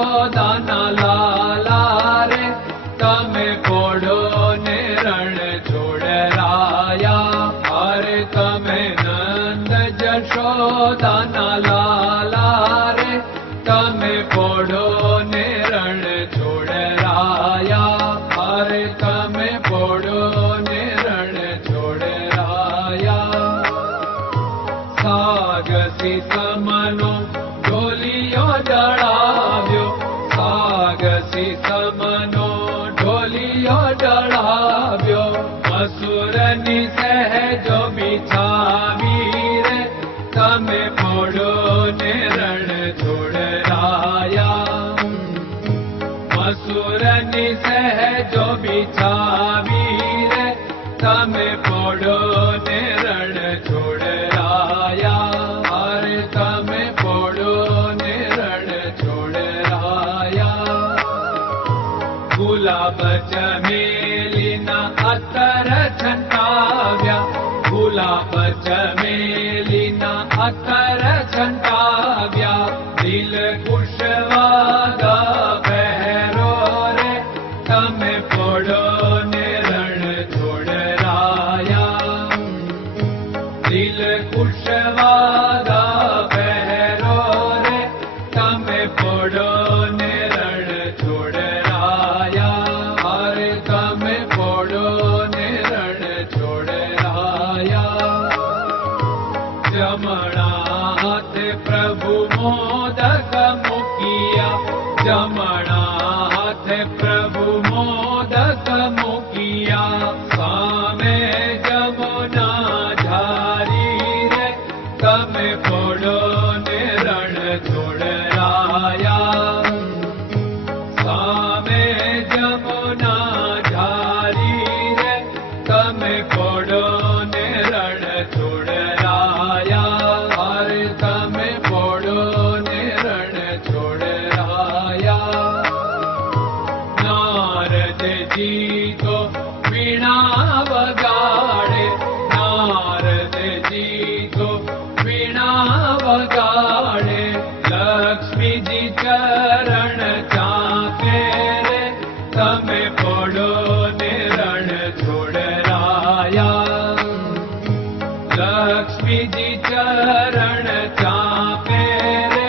જશોદાના લાલા રે તમે પોડો ને રણ છોડરાયા. અરે તમે નંદ જશોદાના લાલા રે તમે પોડો ને રણ છોડરાયા. અરે તમે પોડો ને રણ છોડરાયા. સાગસી સમનો ઢોલિયો ડળાવ્યો, સાગસી સમનો ઢોલિયો ડળાવ્યો. મસૂરની સહેજો બિછાવી રે તમે પોડો ને રણ છોડરાયા. મસૂરની સહેજો બિછાવી રે તમે પોડો ને રણ છોડરાયા. અરે તમે પોડો ને રણ છોડરાયા. ગુલાબ ચમેલીના અત્તર છંટાવ્યા, ગુલાબ ચમેલીના અત્તર છંટાવ્યા. દિલ કુશવાદા પહેરો રે તમે પોડો ને રણ છોડરાયા. દિલ કુશવાદા પહેરો રે તમે પોડો ને રણ છોડરાયા. અરે તમે પોડો ને રણ છોડરાયા. જમણા હાથે પ્રભુ મોદક મૂકિયા, જમણા હાથે પ્રભુ મોદક મૂકિયા. સામે જમુના ઝારી રે તમે પોડો ને રણ છોડરાયા. સામે જમુના ઝારી રે તમે પોડો ને રણ છોડરાયા. અરે તમે પોડો ને રણ છોડરાયા. નારદજી તો વીણા વગાડે, નારદજી તો વીણા વગાડે. લક્ષ્મીજી ચરણ ચાકે રે તમે પોડો ને રણ છોડરાયા. લક્ષ્મીજી ચરણ ચાપે રે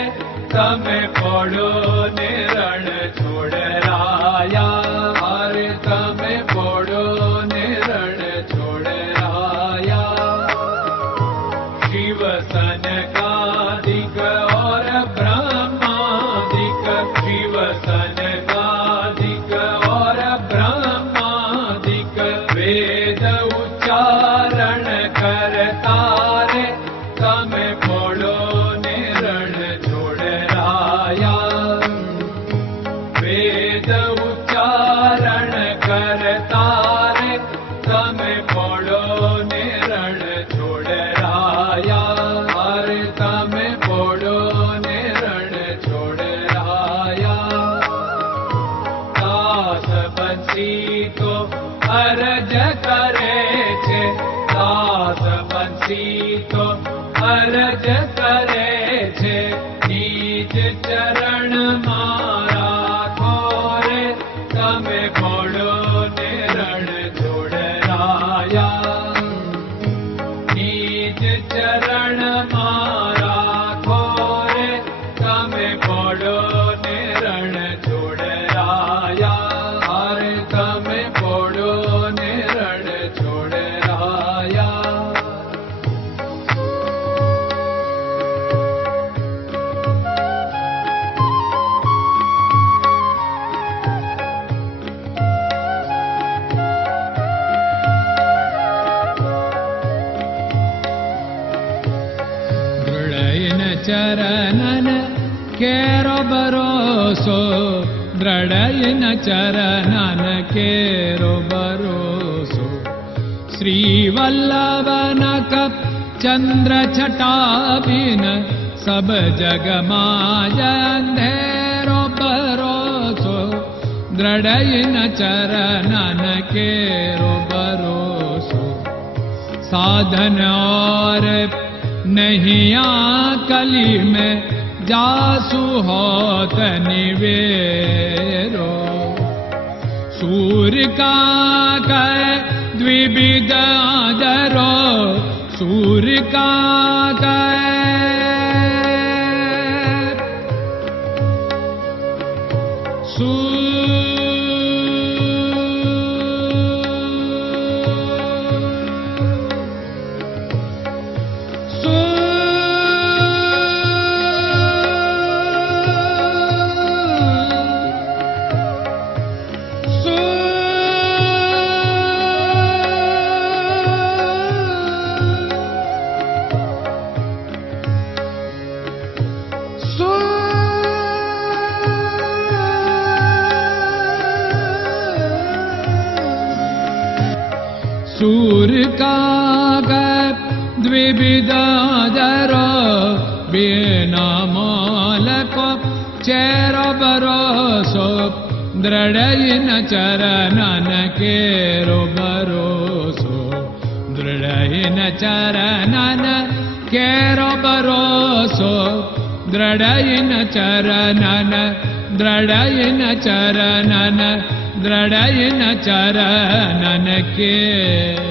તમે પોડો ને રણ છોડરાયા. અરે તમે પોડો ને રણ છોડરાયા. શિવ સનકાદિક और ब्रह्मादिक, शिव सनकादिक और ब्रह्मादिक. वेद उच्चारण करता रे તમે પોડો ને રણ છોડરાયા. વેદ ઉચ્ચારણ કરતા રે તમે પોડો ને રણ છોડરાયા. અરે તમે પોડો ને રણ છોડરાયા. દાસ બંસી તો અરજ કરે છે, દાસ બંસી તો અરજ કરે છે. નીચ ચરણ મારા ખોરે તમે પોડો ને રણ છોડરાયા. નીચ ચરણ મારા ખોરે તમે પોડો ને રણ છોડરાયા. અરે તમે પોડો ને રણ છોડરાયા. ચરણન કેરો ભરોસો, દ્રઢયન ચરણન કેરો ભરોસો. શ્રી વલ્લભન કપ ચંદ્ર છટાબિન સબ જગમાં અંધેરો ભરોસો. દ્રઢયન ચરણન કેરો ભરોસો. साधन और नहीं कली में जासु होत निवेरो। सूर्य का कै द्विविध आदरो, सूर्य का सूर्य का द्विविधादरो, बिना मोल को चेर भरोसो, दृढ़ चरणन केरो भरोसो, दृढ़ चरणन केरो भरोसो, दृढ़ चरणन, दृढ़ चरणन, दृढ़ चरणन के।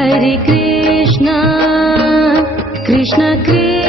Hare Krishna, Krishna Krishna